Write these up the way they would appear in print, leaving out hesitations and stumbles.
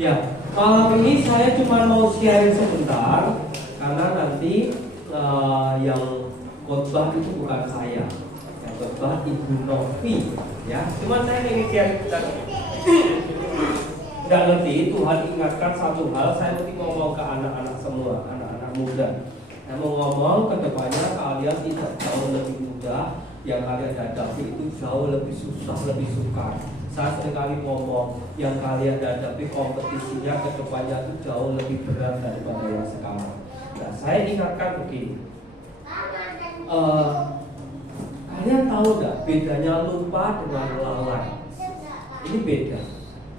Ya, malam ini saya cuma mau sharing sebentar karena nanti yang khotbah itu bukan saya, yang khotbah Ibu Novi, ya. Cuma saya ingin sharing sebentar. Tidak ngerti, Tuhan ingatkan satu hal, saya nanti ngomong ke anak-anak semua, anak-anak muda. Saya mau ngomong ke depannya kalian tidak jauh lebih mudah, yang kalian hadapi itu jauh lebih susah, lebih sukar. Saya seringkali ngomong yang kalian hadapi kompetisinya ke depannya itu jauh lebih berat daripada yang sekarang. Nah, saya ingatkan begini, kalian tahu nggak bedanya lupa dengan lalai? Ini beda,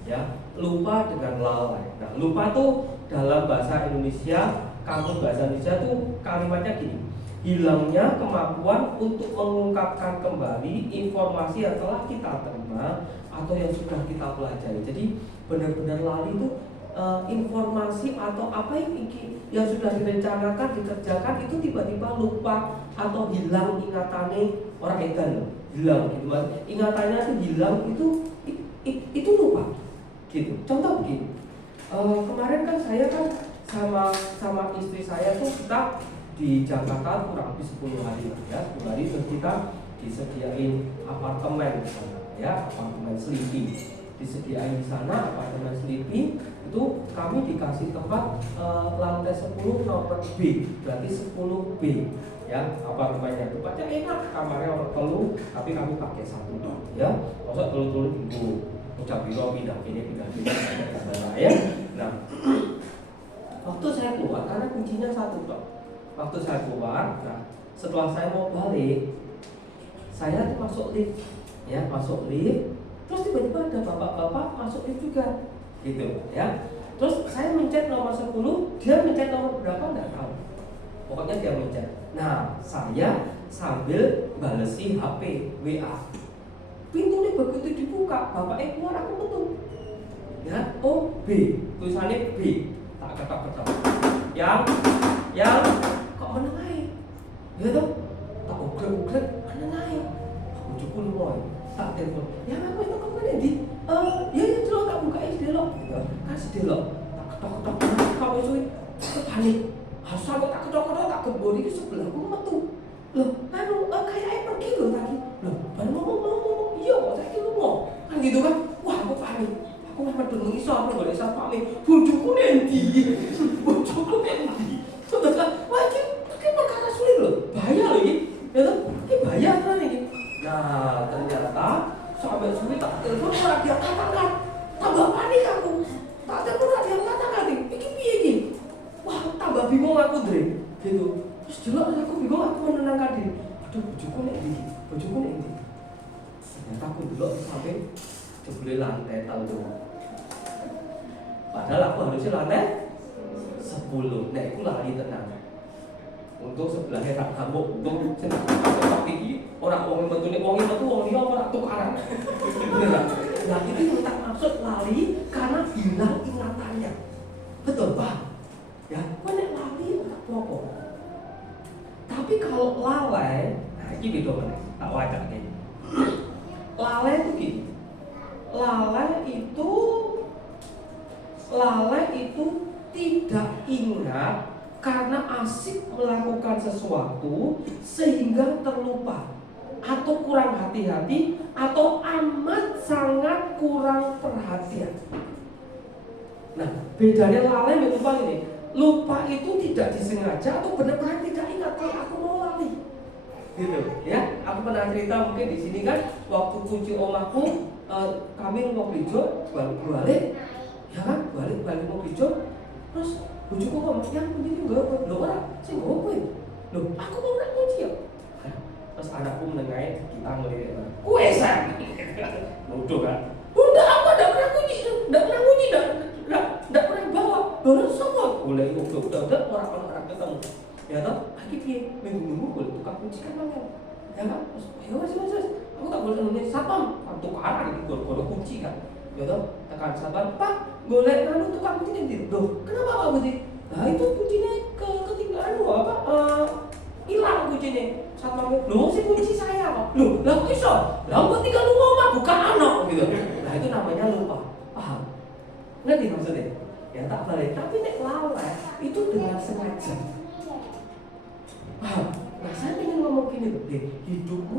ya. Lupa dengan lalai. Nah, lupa tuh dalam bahasa Indonesia, kamus bahasa Indonesia tuh kalimatnya gini: hilangnya kemampuan untuk mengungkapkan kembali informasi yang telah kita terima atau yang sudah kita pelajari. Jadi benar-benar lali itu informasi atau apa yang sudah direncanakan, dikerjakan itu tiba-tiba lupa atau hilang ingatannya. Orang edan hilang gitu mas, ingatannya itu hilang, itu lupa gitu. Contoh begini, kemarin kan saya kan sama istri saya tuh kita di Jakarta kurang lebih 10 hari ya, 10 hari terus kita disediain apartemen di sana, ya, apartemen sleepy disediain di sana, apartemen sleepy itu kami dikasih tempat lantai 10 nomor B, berarti 10B, ya, apartemennya tempatnya enak, kamarnya orang telu, tapi kami pakai satu dong, ya, masa telu ibu ucap biro pindah ini ya. Nah, waktu saya keluar karena kuncinya satu dong. Waktu saya keluar, nah setelah saya mau balik, saya masuk lift, ya, masuk lift, terus tiba-tiba ada bapak-bapak masuk lift juga, gitu, ya. Terus saya mencet nomor 10, dia mencet nomor berapa nggak tahu, pokoknya dia mencet. Nah, saya sambil balesi HP WA, pintunya begitu dibuka, bapaknya keluar, aku betul, ya, oh B, tulisannya B, tak ketok-ketok, yang mana naik, ya toh, tak ugrek mana naik, aku cukup loy, tak telepon, ya aku itu kemana di, ya delok tak buka delok, gitu, kasih delok, tak ketok, kamu itu panik, harus aku tak ketok, tak kebodi di sebelah, aku metu, loh, kayaknya pergi loh tadi, loh, baru ngomong, iya kok saya kira ngomong, kan gitu kan, wah aku panik, aku memang dengar iso, aku boleh iso panik, bujuku nanti, wah ini perkara sulit loh, bahaya loh ini, ya tuh, ini bahaya kan ini. Nah ternyata sampai sulit tak telepon orang dia katakan, tambah panik aku, tak telepon orang dia katakan, ini piye ini, wah tambah bingung aku deh, gitu. Terus jelas aku bingung, aku menenangkan diri, aduh bojoku nek iki, ternyata aku delok sampai jebule lantai telu. Padahal aku harusnya lantai 10, nek iku lali tenang. Untuk sebelahnya tak gambok, untuk senang tinggi orang wong metu wong liya ora tukaran. Nah itu yang tak maksud lali karena hilang ingatannya. Betul Pak? Ya, kok nek lali ora apa-apa. Tapi kalau lalai, nah ini beda meneh, tak wacake. Lalai itu gini. Lalai itu tidak ingat karena asik melakukan sesuatu sehingga terlupa atau kurang hati-hati atau amat sangat kurang perhatian. Nah, bedanya lalai dan lupa ini. Lupa itu tidak disengaja atau benar-benar tidak ingat kalau aku mau lali. Gitu, ya. Aku pernah cerita mungkin di sini kan waktu kunci omahku kami mau bejo balik, ya kan? Balik mau bejo, terus bojoku ngomong, yang kunci itu enggak apa? Loh ora, sing ngopo ya? Loh, aku mau nak kunci ya. Terus anakku menengahi kita ngelirik. Kowe sang. Nuduh kan. Bunda apa enggak pernah kunci, enggak pernah bawa. Baru sapa? Boleh udah orang ketemu. Ya toh, lagi piye? Minggu-minggu boleh tukang kunci kan mangkel. Ya kan? Terus, ayo wes. Aku tak boleh nanya satpam, tukaran iki goro-goro kunci kan. Ya toh, tekan satpam, Pak, golek anu tukang kunci ndi? Loh, kenapa Pak Budi? Nah, itu kuncinya ketinggalan apa? Hilang kuncinya. Satpam, loh si kunci saya kok. Loh, lah kok iso? Lah kok tinggal lu ngomong bukan anak gitu. Nah, itu namanya lupa. Paham? Ngerti maksudnya? Ya tak balik. Tapi nek lalai itu dengan sengaja. Paham? Nah saya ingin ngomong gini loh, hidupmu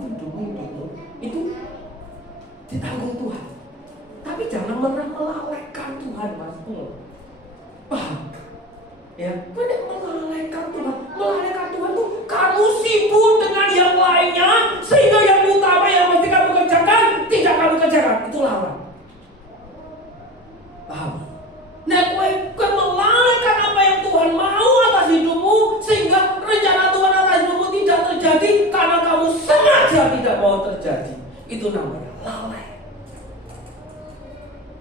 itu ditanggung Tuhan. Tapi jangan pernah melalaikan Tuhan, Mas. Paham? Ya, nek melalaikan Tuhan tuh kamu sibuk dengan yang lainnya, sehingga yang utama yang mesti kamu kerjakan tidak kamu kerjakan. Itu lalai. Paham? Nek kowe melalaikan apa yang Tuhan mau atas hidupmu, sehingga rencana Tuhan atas hidupmu tidak terjadi karena kamu sengaja tidak mau terjadi. Itu namanya lalai.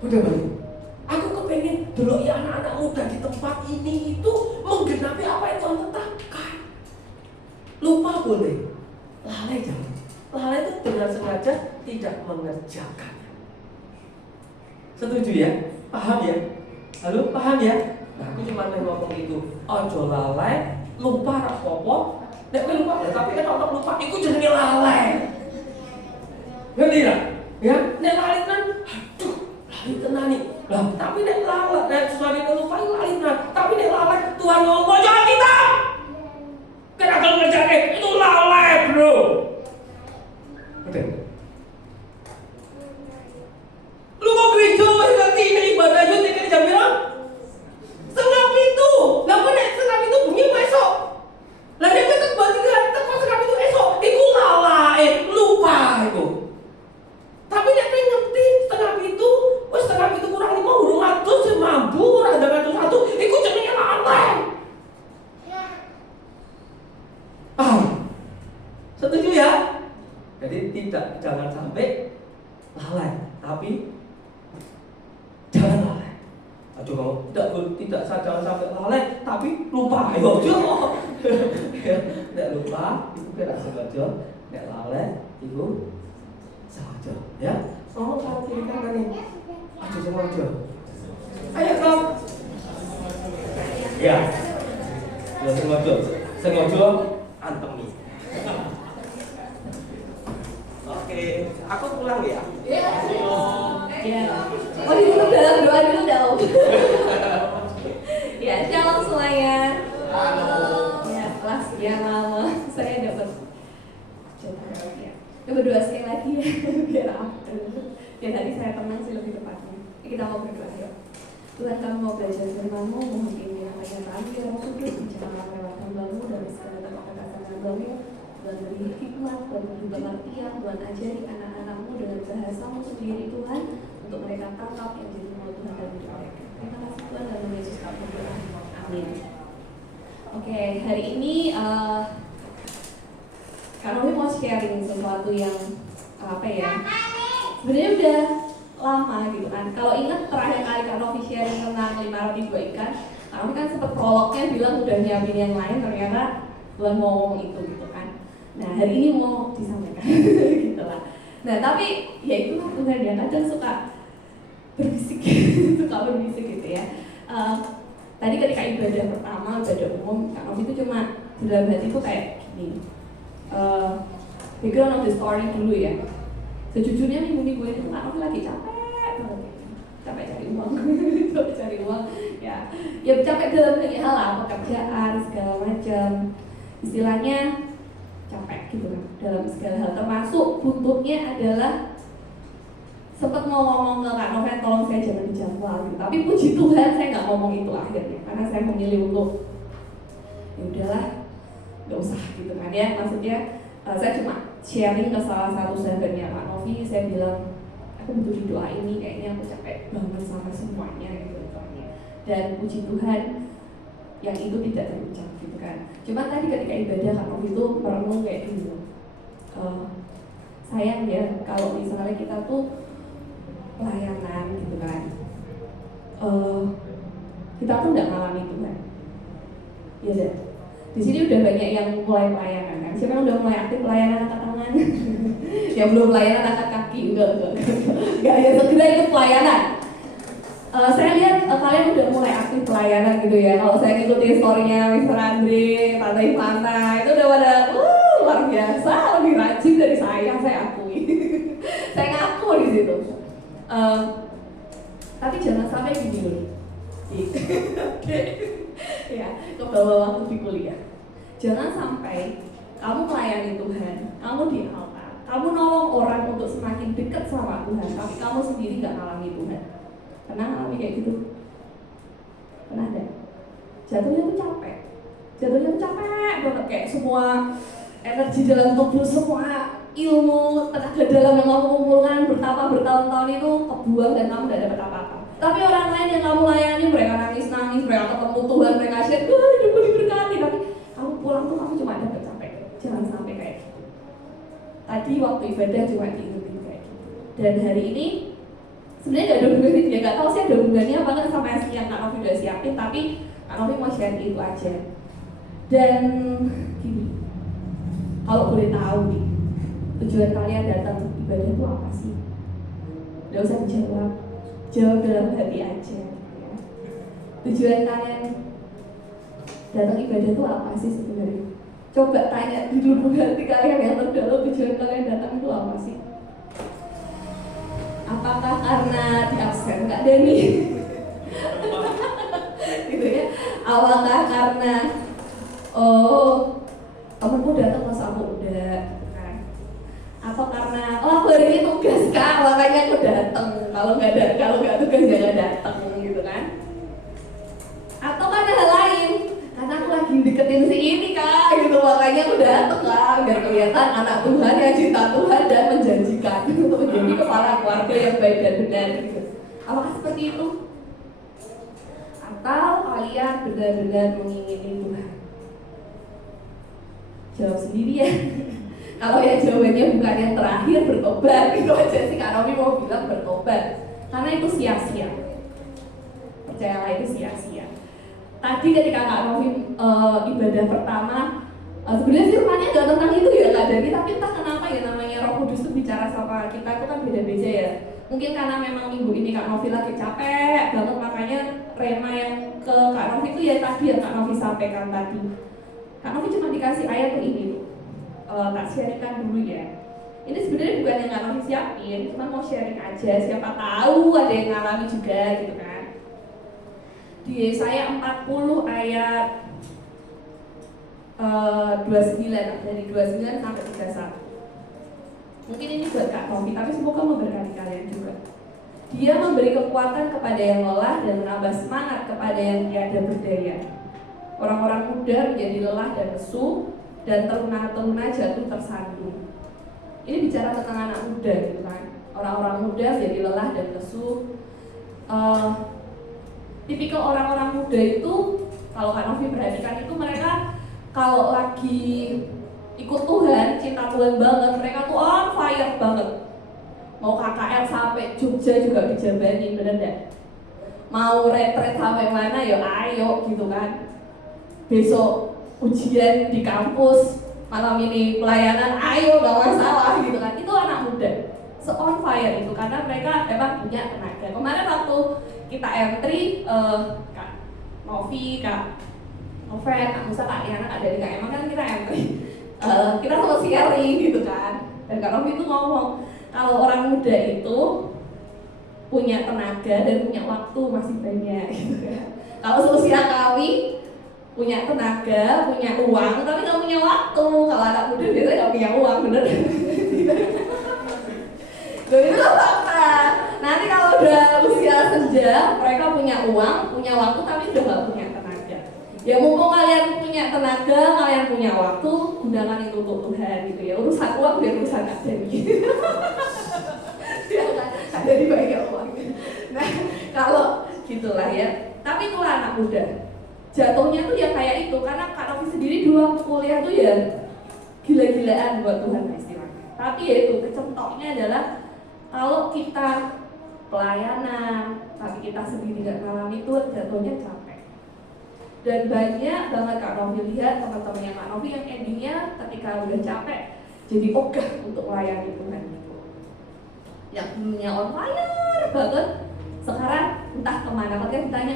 Udah balik. Aku kepengen dulu ya anak-anak muda di tempat ini itu menggenapi apa yang Tuhan tetapkan. Lupa boleh, lalai jangan. Lalai itu dengan sengaja tidak mengerjakannya. Setuju ya? Paham ya? Halo, paham ya? Nah, aku cuma ngomong itu. Ojo lalai, lupa rapopo. Nek kowe lupa, tapi kan otak lupa iku jenenge lalai. Ngerti lah? Ya, nek lalai kan aduh, lalai tenan nih. Lah, tapi nek lalai, nek sesuatu yang lupa lalai tenan. Tapi nek lalai Tuhan ngomong jangan kita. Kena kalau ngerjain itu lalai, bro. Betul. Lu mau gereja ngerti ini ibadah yo tek jam berapa? Setengah itu. Lah kok nek setengah itu bengi besok. Lah nek kita bagi teko setengah itu esok, iku lalai, lupa iku. Tapi nek ngerti setengah itu, wis setengah itu kurang 5 urung atus mampu ora ada 101, iku jenenge lalai. Setuju ya? Jadi jangan sampai lalai, tapi jangan lalai. Aduh kamu tidak jangan sampai lalai, tapi lupa. Ayo, tidak lupa, itu tidak sengaja. Tidak lalai, itu sengaja. Ya, oh kalau kiri kanan nih, aduh sengaja. Ayo kau. Ya, sengaja antemi. Oke, aku pulang ya. Iya. Oh dulu dalam doa dulu dong. Ya, shalom semuanya. Ya, kelas ya lama saya dapat berdoa sekali lagi ya biar after. Ya tadi saya tenang sih lebih tepatnya. Kita mau berdoa yuk. Tuhan kami mau belajar firman-Mu, mohon kiranya kenyataan biar Roh Kudus bicara lewat hamba-Mu dari segala kata-kata hamba-Mu. Tuhan beri hikmat, Tuhan beri pengertian, Tuhan ajari anak-anak-Mu dengan bahasa-Mu sendiri Tuhan, untuk mereka tangkap yang jadi mau Tuhan dalam hidup mereka. Terima kasih Tuhan dalam nama Yesus kami berdoa. Amin. Oke, hari ini Kak Novi mau sharing sesuatu yang apa ya? Sebenarnya udah lama gitu kan. Kalau ingat terakhir kali Kak Novi sharing tentang 5 roti 2 ikan, Kak Novi kan sempat prolognya bilang udah nyiapin yang lain, ternyata Tuhan mau ngomong itu gitu kan. Nah hari ini mau disampaikan gitu lah. Nah tapi ya itulah Tuhan ya, kadang suka berbisik gitu ya. Tadi ketika ibadah pertama, ibadah umum, Kak Novi itu cuma dalam hati itu kayak gini. Background of the story dulu ya. Sejujurnya minggu-minggu ini tuh Kak Novi lagi capek cari uang ya capek dalam banyak hal lah, pekerjaan segala macam, istilahnya capek gitu kan dalam segala hal, termasuk buntutnya adalah sempat mau ngomong ke Kak Novi tolong saya jangan dijadwal gitu. Tapi puji Tuhan saya nggak ngomong itu akhirnya karena saya memilih untuk ya udahlah nggak usah gitu kan ya, maksudnya saya cuma sharing ke salah satu sahabatnya Kak Novi, saya bilang aku butuh di doa ini, kayaknya aku capek banget sama semuanya gitu doanya. Dan puji Tuhan yang itu tidak terucap gitu kan. Cuma tadi ketika ibadah Kak Novi itu merenung kayak gitu, sayang ya kalau misalnya kita tuh pelayanan gitu kan, kita tuh nggak ngalami Tuhan ya deh. Di sini udah banyak yang mulai pelayanan kan. Siapa yang udah mulai aktif pelayanan angkat tangan? Yang belum pelayanan angkat kaki, enggak ya, segera ikut pelayanan. Saya lihat kalian udah mulai aktif pelayanan gitu ya. Kalau saya ngikutin story-nya Mr. Andre, Tante Ivana, itu udah pada luar biasa, lebih rajin dari saya akui. Saya ngaku di situ. Tapi jangan sampai mundur. Oke. Ya, ke bawah waktu di kuliah. Jangan sampai kamu melayani Tuhan, kamu di altar, kamu nolong orang untuk semakin dekat sama Tuhan, tapi kamu sendiri gak ngalami Tuhan. Pernah ngalami kayak gitu? Pernah ada? Jatuhnya tuh capek banget, kayak semua energi dalam tubuh, semua ilmu, tenaga dalam yang kamu kumpulkan bertahun-tahun itu kebuang dan kamu gak dapat apa-apa. Tapi orang lain yang kamu layani, mereka nangis-nangis, mereka ketemu Tuhan, mereka share, hidupku diberkati, tapi kamu pulang tuh kamu cuma dapat capek. Jangan sampai kayak gitu. Tadi waktu ibadah cuma diingetin kayak gitu. Dan hari ini sebenarnya gak ada hubungannya, dia gak tahu sih ada hubungannya apa nggak sama yang Kak Novi udah siapin, tapi Kak Novi mau share itu aja. Dan gini, kalau boleh tahu nih, tujuan kalian datang ibadah itu apa sih? Gak usah dijawab, jawab dalam hati aja ya. Tujuan kalian datang ibadah itu apa sih sebenarnya? Coba tanya di lubuk hati kalian yang terdalam, tujuan kalian datang itu apa sih? Apakah karena diabsen Kak Dani? Gitu ya. Apakah karena temenku datang pas aku udah kan? Atau karena aku hari ini tugas Kak, makanya aku datang. Kalau nggak tugas jangan datang gitu kan? Atau karena hal lain? Karena aku lagi deketin si ini Kak, gitu makanya aku datang Kak, biar kelihatan anak Tuhan yang cinta Tuhan dan menjanjikan untuk menjadi kepala keluarga yang baik dan benar gitu. Apakah seperti itu? Atau kalian benar-benar mengingini Tuhan? Jawab sendiri ya. Kalau yang jawabannya bukan yang terakhir, bertobat, itu aja sih Kak Novi mau bilang bertobat, karena itu sia-sia. Percayalah itu sia-sia. Tadi ketika Kak Novi ibadah pertama, sebenarnya firmannya nggak tentang itu ya Kak Dani, tapi entah kenapa ya namanya Roh Kudus itu bicara sama kita itu kan beda-beda ya. Mungkin karena memang minggu ini Kak Novi lagi capek banget, makanya rema yang ke Kak Novi itu ya tadi yang Kak Novi sampaikan tadi. Kak Novi cuma dikasih ayat tuh ini, tak sharingkan dulu ya. Ini sebenarnya bukan yang Kak Novi siapin, cuma mau sharing aja, siapa tahu ada yang ngalami juga gitu kan. Di Yesaya 40 ayat 29, dari 29 sampai 31. Mungkin ini buat Kak Novi, tapi semoga memberkati kalian juga. Dia memberi kekuatan kepada yang lelah dan menambah semangat kepada yang tiada berdaya. Orang-orang muda menjadi lelah dan lesu, dan teruna-teruna jatuh tersandung. Ini bicara tentang anak muda gitu kan. Orang-orang muda menjadi lelah dan lesu. Tipikal orang-orang muda itu, kalau Kak Novi perhatikan itu mereka kalau lagi ikut Tuhan, cinta Tuhan banget, mereka tuh on fire banget. Mau KKL sampai Jogja juga dijabanin, bener gak? Mau retret sampai mana ya ayo gitu kan. Besok ujian di kampus, malam ini pelayanan, ayo gak masalah gitu kan. Itu anak muda, on fire itu karena mereka memang punya tenaga. Kemarin waktu kita entry, Kak Novi, Kak Noven, Kak Musa, Kak Yana, Kak Dari, Kak Emang kan kita entry, kita sama sharing gitu kan. Dan Kak Novi itu ngomong kalau orang muda itu punya tenaga dan punya waktu masih banyak gitu kan. Kalau seusia kami punya tenaga, punya uang, tapi nggak punya waktu. Kalau anak muda biasanya nggak punya uang, bener? Jadi itu fakta. Nanti kalau udah usia senja, mereka punya uang, punya waktu, tapi udah nggak punya tenaga. Ya mumpung kalian punya tenaga, kalian punya waktu, undangan itu untuk Tuhan gitu ya. Urusan uang biar urusan Kak Dani. Ya Kak Dani banyak uang. Nah kalau gitulah ya. Tapi itulah anak muda. Jatuhnya tuh ya kayak itu, karena Kak Novi sendiri dulu waktu kuliah tuh ya gila-gilaan buat Tuhan istilahnya. Tapi ya itu kecentoknya adalah kalau kita pelayanan, tapi kita sendiri gak ngalami itu jatuhnya capek. Dan banyak banget Kak Novi lihat teman-temannya Kak Novi yang endingnya ketika udah capek jadi ogah untuk melayani Tuhan gitu. Yang dulunya on fire banget, sekarang entah kemana. Makanya ditanya,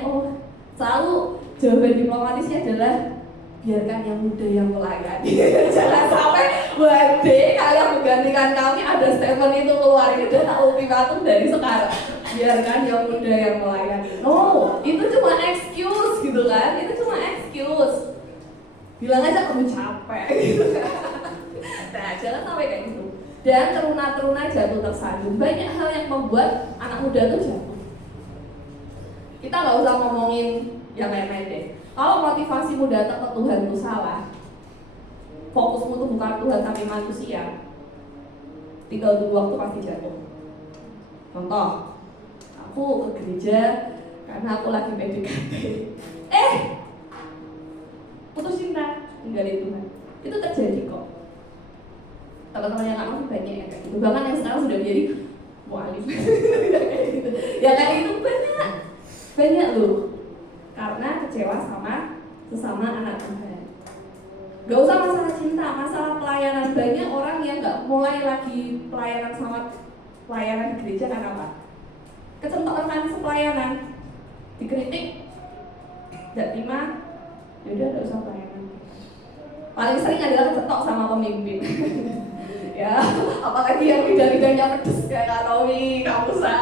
selalu jawaban diplomatisnya adalah biarkan yang muda yang melayani. Jangan sampai kalian menggantikan kami, ada statement itu keluar, udah tak ultimatum dari sekarang. biarkan yang muda yang melayani. No, itu cuma excuse gitu kan, itu cuma excuse. Bilang aja kamu capek gitu kan. Nah, jangan sampai kayak gitu. Dan teruna-teruna jatuh tersandung. Banyak hal yang membuat anak muda itu jatuh. Kita nggak usah ngomongin yang lain-lain deh. Kalau motivasimu datang ke Tuhan itu salah, fokusmu itu bukan Tuhan tapi manusia, tinggal tunggu waktu pasti jatuh. Contoh, aku ke gereja karena aku lagi PDKT. Putus cinta, tinggalin Tuhan. Itu terjadi kok. Teman-teman yang aku banyak yang kayak gitu. Bahkan yang sekarang sudah menjadi mualif. Ya kayak itu banyak loh. Karena kecewa sama sesama anak Tuhan. Gak usah masalah cinta, masalah pelayanan. Banyak orang yang gak mulai lagi pelayanan sama pelayanan di gereja karena apa? Kecentokan kan pelayanan, dikritik, gak terima, yaudah gak usah pelayanan. Paling sering adalah kecentok sama pemimpin. Ya, apalagi yang lidah-lidahnya pedes kayak Kak Romi, Kak Musa.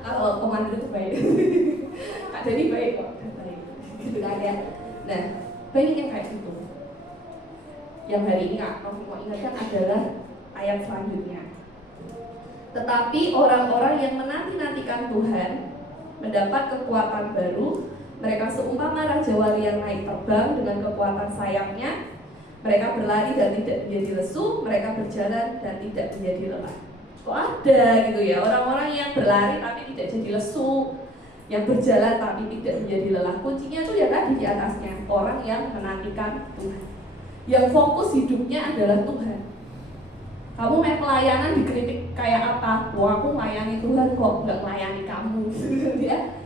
Kalau komandan itu baik. Kak Jadi baik kok, baik. Gitu kan ya. Nah, banyak yang kayak gitu. Yang hari ini Kak Romi mau ingatkan adalah ayat selanjutnya. Tetapi orang-orang yang menanti-nantikan Tuhan mendapat kekuatan baru. Mereka seumpama raja wali yang naik terbang dengan kekuatan sayapnya. Mereka berlari dan tidak menjadi lesu, mereka berjalan dan tidak menjadi lelah. Kok ada gitu ya, orang-orang yang berlari tapi tidak jadi lesu, yang berjalan tapi tidak menjadi lelah. Kuncinya tuh ya tadi di atasnya, orang yang menantikan Tuhan, yang fokus hidupnya adalah Tuhan. Kamu main pelayanan dikritik kayak apa? Wah, aku melayani Tuhan kok, nggak melayani kamu. Ya,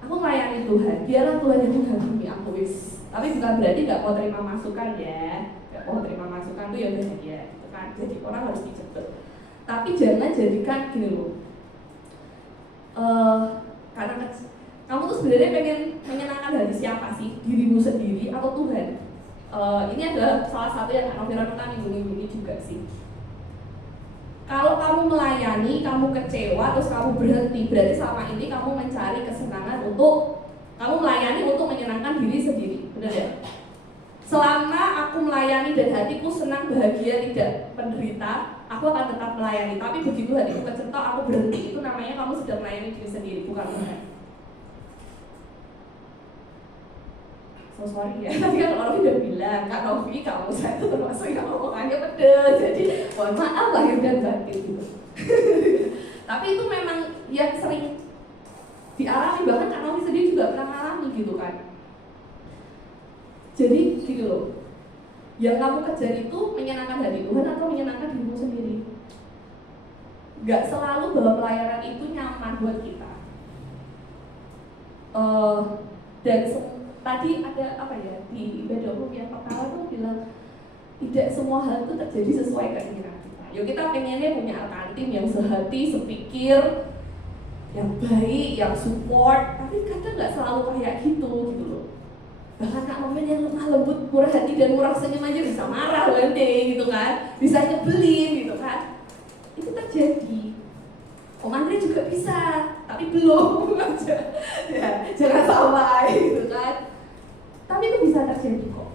aku melayani Tuhan, biarlah Tuhan yang menghubungi aku wis. Tapi bukan berarti nggak mau terima masukan ya, nggak mau terima masukan tuh ya udah ya, gitu kan. Jadi orang harus dicepat. Tapi jangan jadikan gini loh. Karena kamu tuh sebenarnya pengen menyenangkan hati siapa sih? Dirimu sendiri atau Tuhan? Ini adalah salah satu yang Kak Novira kan minggu-minggu ini juga sih. Kalau kamu melayani, kamu kecewa, terus kamu berhenti, berarti selama ini kamu mencari kesenangan untuk kamu melayani untuk menyenangkan diri sendiri, benar ya? Selama aku melayani dan hatiku senang, bahagia, tidak menderita, aku akan tetap melayani. Tapi begitu hatiku kecentok, aku berhenti. Itu namanya kamu sudah melayani diri sendiri, bukan Tuhan. So sorry ya, tapi kan orang udah bilang, Kak Novi, kamu saya itu termasuk yang omongannya pedes. Jadi mohon maaf lahir dan batin gitu. Tapi itu memang yang sering dialami, bahkan Kak Novi sendiri juga pernah mengalami gitu kan. Jadi gitu loh, yang kamu kejar itu menyenangkan hati Tuhan atau menyenangkan dirimu sendiri. Gak selalu bahwa pelayanan itu nyaman buat kita. Dan tadi ada apa ya, di ibadah umum yang pertama tuh bilang tidak semua hal itu terjadi sesuai keinginan kita. Yuk kita pengennya punya alkantim yang sehati, sepikir, yang baik, yang support, tapi kadang nggak selalu kayak gitu loh. Bahkan Kak Momen yang lemah lembut, murah hati dan murah senyum aja bisa marah nanti gitu kan, bisa nyebelin gitu kan. Itu terjadi. Om Andre juga bisa, tapi belum aja. Ya, jangan sampai gitu kan. Tapi itu bisa terjadi kok.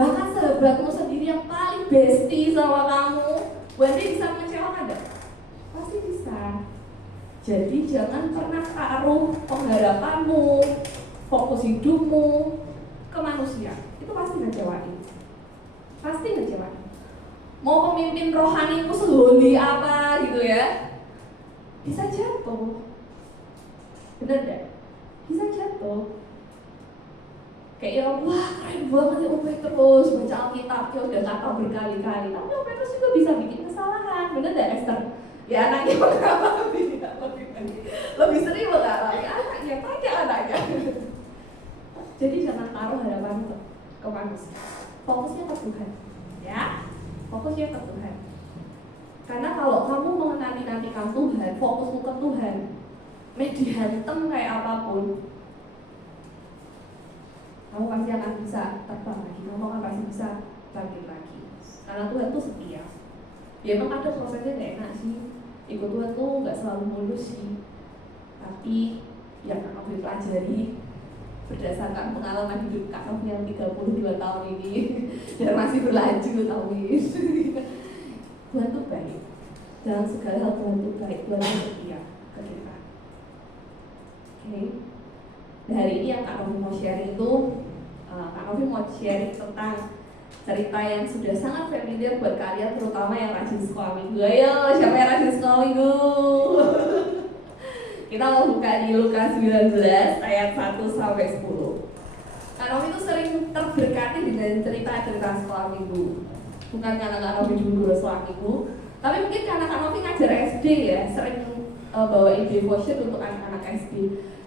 Bahkan sahabatmu sendiri yang paling bestie sama kamu, Wendy bisa mengecewakan gak? Pasti bisa. Jadi jangan pernah taruh pengharapanmu, fokus hidupmu ke manusia. Itu pasti ngecewain. Pasti ngecewain. Mau pemimpin rohanimu seholi apa gitu ya, bisa jatuh. Bener gak? Bisa jatuh. Kayak yang wah keren banget ya Om Petrus, baca Alkitab, dia udah kata berkali-kali. Tapi Om Petrus juga bisa bikin kesalahan. Bener gak Esther? Ya anaknya mengalami, lebih sering mengalami anaknya, tanya anaknya. Jadi jangan taruh harapan ke manusia, fokusnya ke Tuhan, ya, fokusnya ke Tuhan. Karena kalau kamu menanti-nantikan Tuhan, fokusmu ke Tuhan, media hitam kayak apapun, kamu pasti akan bisa terbang lagi, kamu akan pasti bisa bangkit lagi. Karena Tuhan tuh setia. Ya emang ada prosesnya gak enak sih. Ikut Tuhan tuh gak selalu mulus sih. Tapi yang Kak Novi pelajari berdasarkan pengalaman hidup Kak Novi yang 32 tahun ini dan masih berlanjut, amin. Tuhan itu baik. Dalam segala hal Tuhan itu baik, Tuhan itu setia ke kita. Oke. Hari ini yang Kak Novi mau share itu, Kak Novi mau share tentang cerita yang sudah sangat familiar buat kalian, terutama yang rajin sekolah minggu. Ayo, siapa yang rajin sekolah minggu? Kita mau buka di Lukas 19 ayat 1-10. Kak Novi itu sering terberkati dengan cerita-cerita sekolah minggu. Bukan karena Kak Novi dulu guru sekolah minggu, tapi mungkin karena Kak Novi ngajar SD ya, sering bawain devotion untuk anak-anak SD.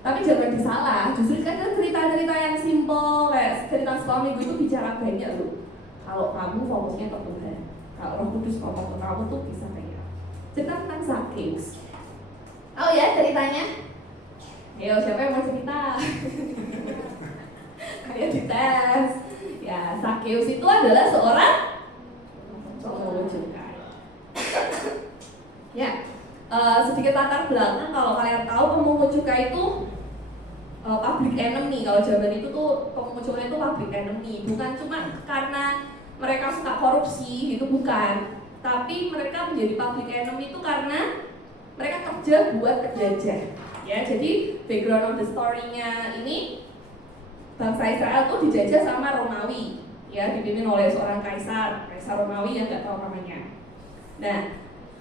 Tapi jangan disalah, justru kan cerita-cerita yang simple kayak cerita sekolah minggu itu bicara banyak loh. Kalau kamu fokusnya ke Tuhan, kalau Roh Kudus ngomong ke kamu tuh bisa kayak cerita tentang Zakheus. Oh ya ceritanya? Ayo siapa yang mau cerita? Kayak dites. Ya Zakheus itu adalah seorang pemungut cukai. Ya sedikit latar belakang, kalau kalian tahu pemungut cukai itu public enemy. Kalau zaman itu tuh pemungut cukai itu public enemy, bukan cuma karena mereka suka korupsi, itu bukan. Tapi mereka menjadi public enemy itu karena mereka kerja buat penjajah. Ya, jadi background of the story-nya ini bangsa Israel tuh dijajah sama Romawi, ya dipimpin oleh seorang kaisar Romawi yang nggak tahu namanya. Nah,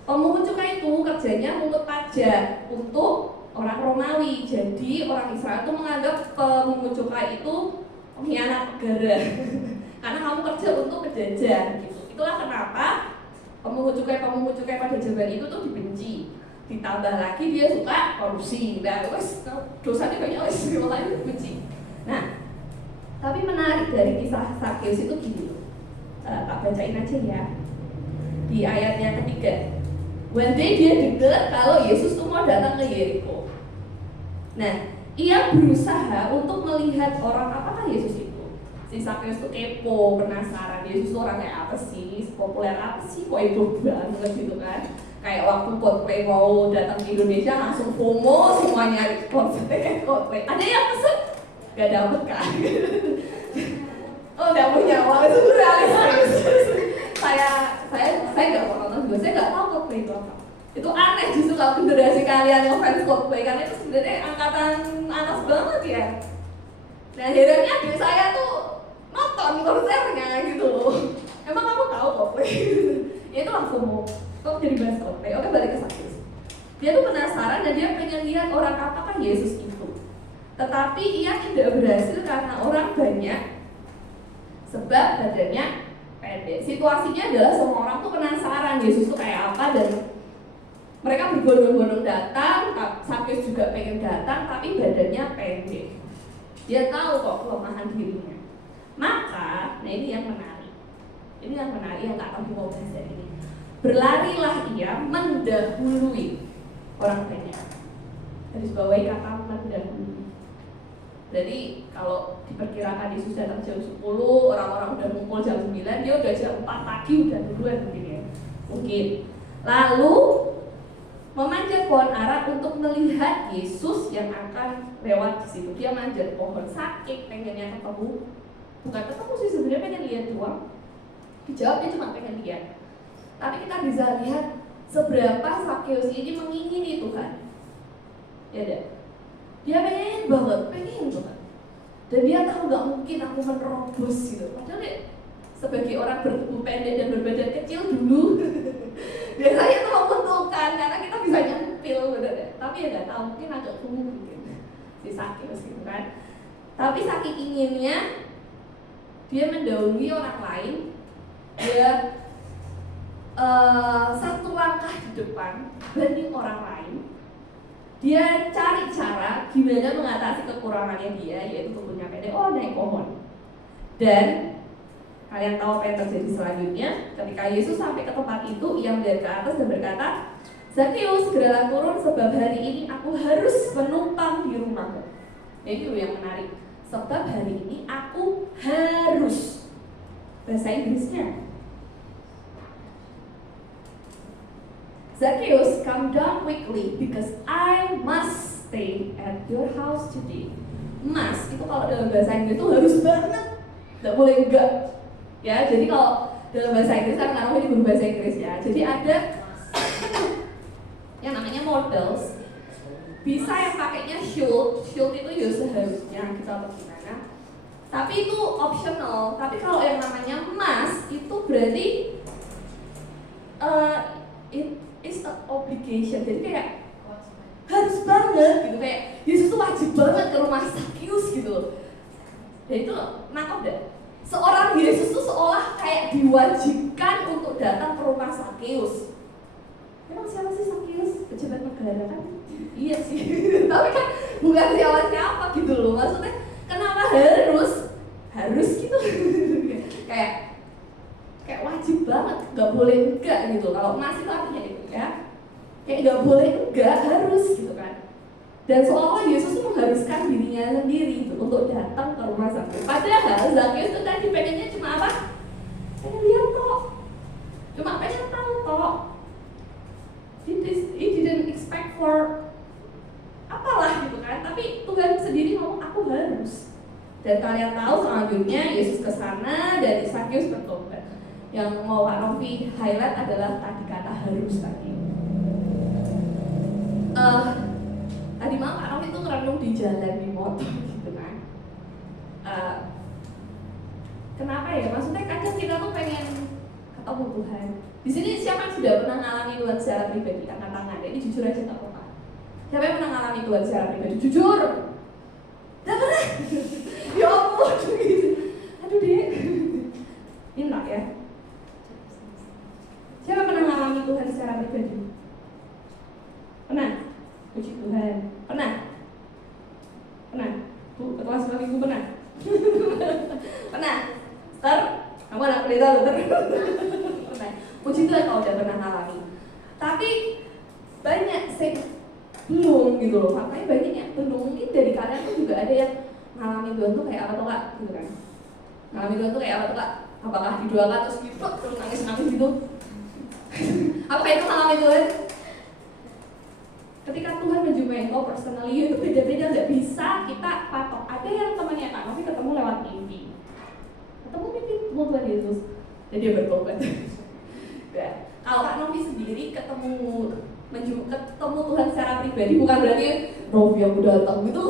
pemungut cukai itu kerjanya mungut pajak untuk orang Romawi. Jadi orang Israel tuh menganggap pemungut cukai itu pengkhianat negara. Karena kamu kerja untuk penjajah gitu. Itulah kenapa pemungut cukai pada zaman itu tuh dibenci. Ditambah lagi dia suka korupsi. Nah, dosanya banyak, makanya dibenci. Nah, tapi menarik dari kisah Zakheus itu gini loh. Tak bacain aja ya. Di ayatnya ketiga. One day dia dengar kalau Yesus tuh mau datang ke Yeriko. Nah, ia berusaha untuk melihat orang apakah Yesus itu. Si Zakheus tuh kepo, penasaran, Yesus tuh orang kayak apa sih, populer apa sih, kok heboh banget gitu kan. Kayak waktu Coldplay mau datang ke Indonesia langsung FOMO, semua nyari Coldplay. Ada yang pesen? Gak dapet kan? Oh gak punya, wah itu realistis. Saya gak mau nonton juga, saya gak tahu Coldplay itu apa. Itu aneh justru kalau generasi kalian yang fans Coldplay, karena itu sebenarnya angkatan atas banget ya. Nah herannya adik saya tuh nonton konsernya gitu loh. Emang kamu tahu Coldplay? Ya itu langsung mau kok jadi bahas Coldplay. Oke, balik ke Zakheus. Dia tuh penasaran dan dia pengen lihat orang apakah Yesus itu. Tetapi ia tidak berhasil karena orang banyak, sebab badannya pendek. Situasinya adalah semua orang tuh penasaran Yesus tuh kayak apa, dan mereka berbondong-bondong datang. Zakheus juga pengen datang tapi badannya pendek. Dia tahu kok kelemahan dirinya. Maka, nah ini yang menarik. Ini yang menarik yang Kak Novi mau bahas dari ini. Berlarilah ia mendahului orang banyak. Garis bawahi kata mendahului. Jadi kalau diperkirakan Yesus datang jam 10, orang-orang udah ngumpul jam 9, dia udah jam 4 pagi udah duluan mungkin ya. Mungkin. Lalu memanjat pohon ara untuk melihat Yesus yang akan lewat di situ. Dia manjat pohon saking pengennya ketemu. Bukan ketemu sih sebenarnya, pengen lihat doang. Dijawabnya cuma pengen lihat. Tapi kita bisa lihat seberapa Zakheus ini mengingini Tuhan. Ya deh. Dia pengen banget. Dan dia tahu gak mungkin aku menerobos gitu. Padahal deh, sebagai orang bertubuh pendek dan berbadan kecil dulu biasanya tuh menguntungkan karena kita bisa nyempil bener deh. Tapi ya gak tahu, mungkin agak kumur mungkin si Zakheus gitu kan. Tapi saking inginnya dia mendahului orang lain. Dia satu langkah di depan banding orang lain. Dia cari cara gimana mengatasi kekurangannya dia, yaitu tubuhnya pendek. Oh, naik pohon. Dan kalian tahu apa yang terjadi selanjutnya? Ketika Yesus sampai ke tempat itu, ia melihat ke atas dan berkata, Zakheus, segeralah turun sebab hari ini aku harus menumpang di rumahmu. Ini dulu yang menarik. Sebab hari ini aku harus. Bahasa Inggrisnya, Zakheus, come down quickly because I must stay at your house today. Must itu kalau dalam bahasa Inggris itu harus banget, nggak boleh enggak. Ya, jadi kalau dalam bahasa Inggris kan karena ini guru bahasa Inggris ya. Jadi ada yang namanya models. Bisa yang pakainya should itu ya seharusnya kita atau gimana. Tapi itu optional. Tapi kalau yang namanya must itu berarti it is an obligation. Jadi kayak harus banget gitu, kayak Yesus tuh wajib banget ke rumah Sakius gitu. Dan itu nangkep deh. Seorang Yesus tuh seolah kayak diwajibkan untuk datang ke rumah Sakius. Emang siapa sih Sakius? Pejabat negara kan? Iya sih. Tapi kan bukan siapa-siapa gitu loh. Maksudnya kenapa harus gitu? kayak wajib banget, nggak boleh enggak gitu. Kalau masih itu artinya itu ya. Kayak nggak boleh enggak, harus gitu kan. Dan seolah Yesus tuh mengharuskan dirinya sendiri gitu untuk datang ke rumah Zakius. Padahal Zakius itu tadi pengennya cuma apa? Pengen lihat kok, cuma pengen tahu kok. He didn't expect for apalah gitu kan. Tapi Tuhan sendiri ngomong aku harus. Dan kalian tahu selanjutnya Yesus kesana dan Zakius bertobat. Yang mau Kak Novi highlight adalah tadi kata harus tadi. Tadi malam Kak Novi itu ngerenung di jalan di motor gitu kan. Kenapa ya? Maksudnya kadang kita tuh pengen ketemu Tuhan. Di sini siapa yang sudah pernah ngalami Tuhan secara pribadi? Angkat tangan. Ini jujur aja tak apa-apa. Siapa yang pernah ngalami Tuhan secara pribadi? Jujur. Tidak pernah. Ya ampun. Aduh deh. Ini enggak ya. Siapa pernah ngalami Tuhan secara pribadi? Pernah? Puji Tuhan. Pernah? Bu, ketua sekolah minggu pernah? Pernah? Ter? Kamu anak pendeta loh, Ter? Pernah. Puji Tuhan kalau udah pernah ngalami. Tapi banyak sih belum gitu loh. Makanya banyak yang belum. Mungkin dari kalian tuh juga ada yang ngalami Tuhan tuh kayak apa tuh Kak? Gitu kan? Ngalami Tuhan tuh kayak apa tuh Kak? Apakah didoakan terus gitu, terus nangis-nangis gitu? Apa itu ngalami Tuhan? Ketika Tuhan menjumpai engkau personally itu beda-beda, nggak bisa kita patok. Ada yang temannya Kak Novi ketemu lewat mimpi, ketemu Tuhan Yesus, dan dia bertobat. Ya. Kalau Kak Novi sendiri ketemu Tuhan secara pribadi, bukan berarti Novi yang udah datang gitu,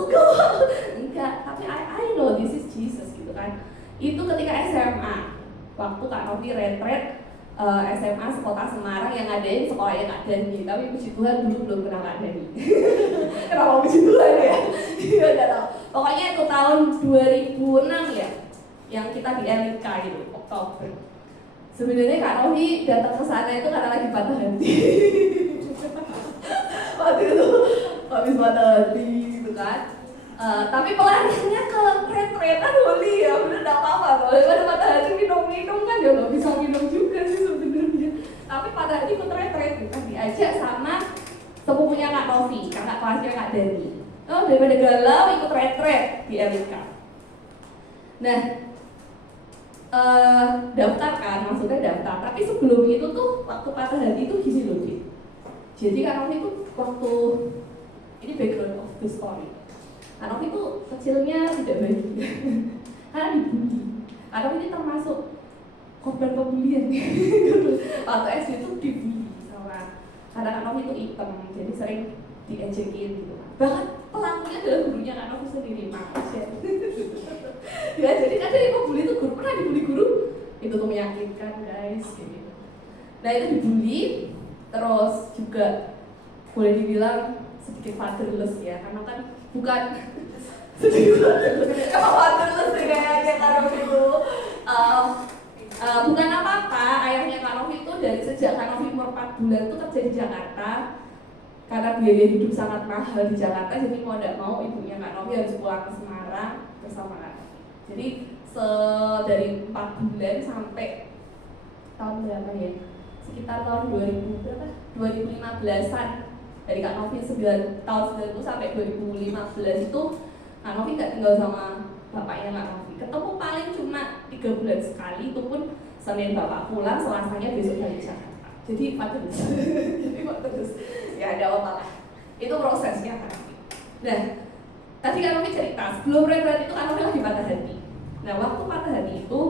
enggak. Tapi I know this is Jesus gitu kan. Itu ketika SMA, waktu Kak Novi retret SMA sekota Semarang yang ngadain sekolahnya Kak Dani. Tapi puji Tuhan dulu belum kenal Kak Dani. Kenapa puji Tuhan ya? Iya nggak tahu. Pokoknya itu tahun 2006 ya, yang kita di LK gitu, Oktober. Sebenarnya Kak Novi datang ke sana itu karena lagi patah hati. Waktu itu habis patah hati gitu kan. Tapi pelariannya ke retretan Holi ya, udah gak apa-apa. Kalau daripada patah hati minum-minum kan ya gak bisa minum juga sih sebenarnya. Tapi patah hati ikut retret gitu, diajak sama sepupunya Kak Novi, kakak kelasnya Kak Dani. Oh daripada galau ikut retret di LK. Nah, daftar kan, maksudnya daftar. Tapi sebelum itu tuh waktu patah hati itu gini loh, Dik. Jadi Kak Novi itu waktu ini background of the story. Kak Novi itu kecilnya tidak baik karena dibully. Kak Novi ini termasuk korban pembulian. Waktu SD itu dibully sama karena Kak Novi itu hitam, jadi sering diejekin gitu. Bahkan pelakunya adalah gurunya Kak Novi sendiri, makasih. Ya jadi kadang yang membuli itu guru, pernah dibully guru itu tuh meyakinkan guys gitu. Nah itu dibully, terus juga boleh dibilang sedikit fatherless ya, karena kan bukan sedikit fatherless sih kayaknya Kak Novi itu bukan apa-apa. Ayahnya Kak Novi itu dari sejak Kak Novi umur 4 bulan itu kerja di Jakarta karena biaya hidup sangat mahal di Jakarta, jadi mau tidak mau ibunya Kak Novi harus pulang ke Semarang bersama Kak Novi. Jadi dari 4 bulan sampai tahun berapa ya? Sekitar tahun 2015-an. Dari Kak Novi tahun 90 sampai 2015 itu Kak Novi nggak tinggal sama bapaknya Kak Novi. Ketemu paling cuma 3 bulan sekali, itu pun Senin bapak pulang, Selasanya besok balik Jakarta. Jadi fatherless. Jadi fatherless. Ya ada apa lah. Itu prosesnya kan. Nah, tadi Kak Novi cerita, sebelum retrite itu Kak Novi lagi patah hati. Nah, waktu patah hati itu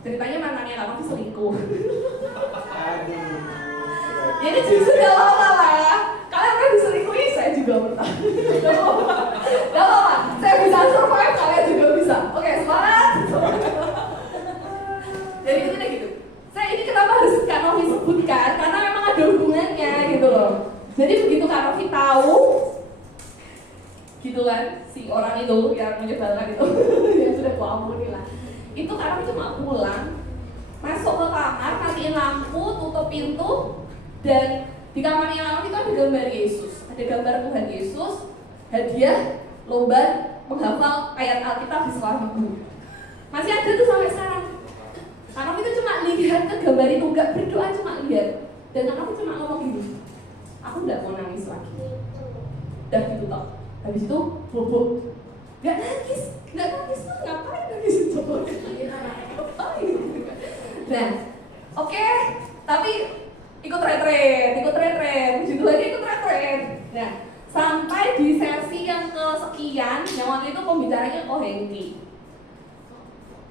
ceritanya mantannya Kak Novi selingkuh. Jadi jujur gak apa-apa lah ya. Kalian pernah diselingkuhi, saya juga pernah. Gak apa-apa, saya bisa survive, kalian juga bisa. Oke, semangat. Jadi itu gitu. Saya ini kenapa harus Kak Novi sebutkan? Karena memang ada hubungannya gitu loh. Jadi begitu Kak Novi tahu, gitu kan, si orang itu yang menyebalkan itu, yang sudah ku ampuni lah. Itu Kak Novi cuma pulang, masuk ke kamar, matiin lampu, tutup pintu, dan di kamarnya Kak Novi itu ada gambar Yesus, ada gambar Tuhan Yesus, hadiah lomba menghafal ayat Alkitab di sekolah minggu. Masih ada tuh sampai sekarang. Kak Novi itu cuma lihat ke gambar itu, nggak berdoa, cuma lihat. Dan Kak Novi cuma ngomong gini, aku nggak mau nangis lagi. Udah gitu toh. Habis itu bobo, nggak nangis tuh ngapain nangis itu? Nah, oke, tapi ikut retret, puji Tuhan ikut retret. Nah, sampai di sesi yang kesekian, yang waktu itu pembicaranya Kohengki.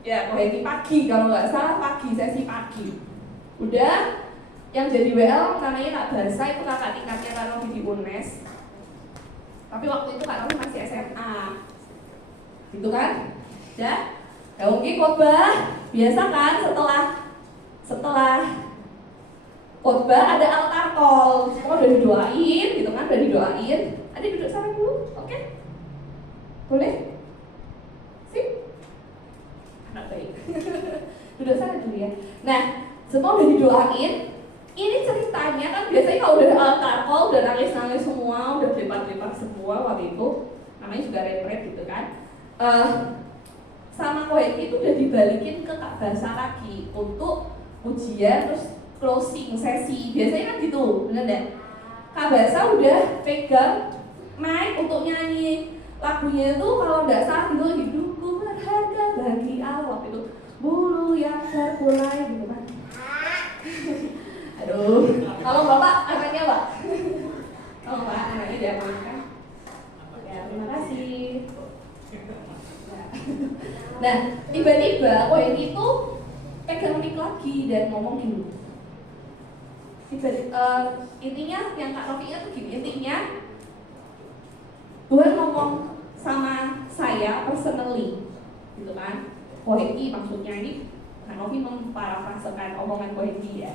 Ya, Kohengki pagi kalau nggak salah pagi, sesi pagi. Udah, yang jadi WL namanya Kak Barsa, itu kakak tingkatnya Kak Novi di UNES. Tapi waktu itu Kak Novi masih SMA, gitu kan? Ya, Kohengki khotbah, biasa kan setelah khotbah ada altar call, semua udah didoain, gitu kan? Udah didoain. Adik duduk sana dulu, oke? Boleh? Sip? Anak baik. Duduk sana dulu ya. Nah, semua udah didoain. Ini ceritanya kan biasanya kalau udah altar call, udah nangis-nangis semua, udah lepat-lepat semua waktu itu. Namanya juga retret gitu kan. Sama Kohengki itu udah dibalikin ke Kak Barsa lagi untuk ujian terus closing sesi. Biasanya kan gitu, bener deh. Kak Barsa udah pegang mic untuk nyanyi lagunya itu kalau nggak salah itu hidupku berharga bagi Allah itu bulu yang terkulai gitu kan. Aduh, kalau bapak anaknya pak, kalau pak anaknya diamankan. Ya terima kasih. Nah tiba-tiba Kohengki itu pegang mic lagi dan ngomong gini. Intinya yang Kak Novi ingat tuh gini, intinya Tuhan ngomong sama saya personally, gitu kan? Kohengki maksudnya ini Kak Novi memparafrasekan omongan Kohengki ya.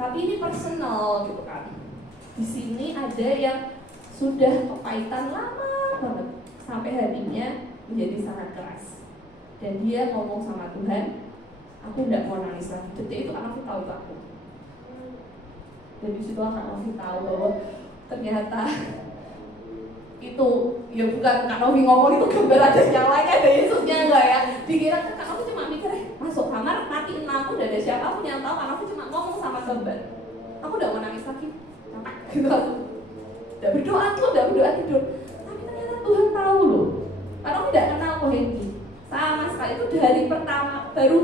Tapi ini personal gitu kan. Di sini ada yang sudah kepahitan lama banget sampai hatinya menjadi sangat keras. Dan dia ngomong sama Tuhan, aku tidak mau nangis lagi. Detik itu Kak Novi tahu itu aku. Dan di situ Kak Novi tahu bahwa ternyata itu ya bukan Kak Novi ngomong itu gambar ada yang lainnya, ada Yesusnya enggak ya. Dikira Kak Novi cuma mikir masuk kamar matiin lampu udah ada siapapun yang tahu. Kak Novi cuma ngomong sama gambar, aku udah mau nangis lagi, sampai gitu. Udah berdoa tidur. Tapi ternyata Tuhan tahu loh. Kak Novi tidak kenal Kohengki sama sekali. Itu dari pertama baru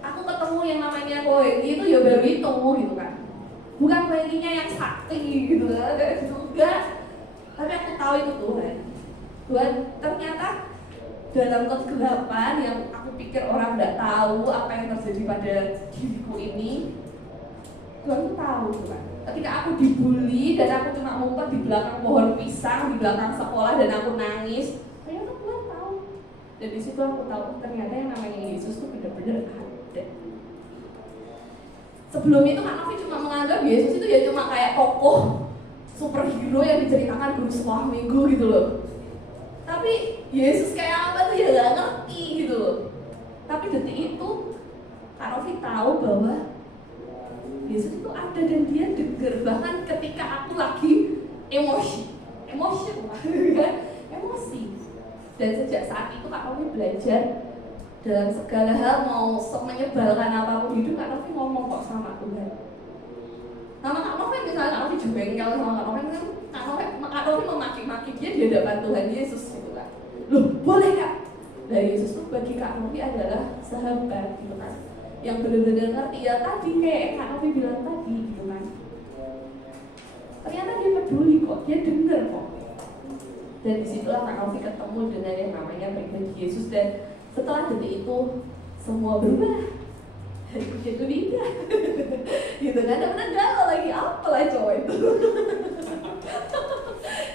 aku ketemu yang namanya Kohengki itu ya baru itu gitu kan. Bukan Kohengkinya yang sakti gitu kan, juga. Tapi aku tahu itu Tuhan ternyata dalam kegelapan yang aku pikir orang tidak tahu apa yang terjadi pada diriku ini, Tuhan tuh tahu Tuhan. Ketika aku dibully dan aku cuma ngumpet di belakang pohon pisang, di belakang sekolah dan aku nangis, ternyata Tuhan tahu. Dan di situ aku tahu ternyata yang namanya Yesus tuh benar-benar ada. Sebelum itu Kak Novi cuma menganggap Yesus itu ya cuma kayak tokoh superhero yang diceritakan guru sekolah minggu gitu loh. Tapi Yesus kayak apa tuh ya gak ngerti gitu loh. Tapi detik itu Kak Novi tahu bahwa Yesus itu ada dan dia denger. Bahkan ketika aku lagi emosi kan? Emosi. Dan sejak saat itu Kak Novi belajar dalam segala hal, mau menyebalkan apapun hidup, Kak Novi ngomong kok sama Tuhan. Nama Kak Novi misalnya Kak Novi jebengkel sama Kak Novi kan, Kak Novi memaki-maki dia di hadapan Tuhan Yesus gitu kan. Loh boleh Kak? Nah Yesus tuh bagi Kak Novi adalah sahabat gitu kan, yang benar-benar ngerti ya tadi kayak Kak Novi bilang tadi gitu kan. ternyata dia peduli kok, dia dengar kok. Dan disitulah Kak Novi ketemu dengan yang namanya pribadi Yesus, dan setelah detik itu semua berubah. Itu dia gitu kan, ada galau lagi apalah cowok itu.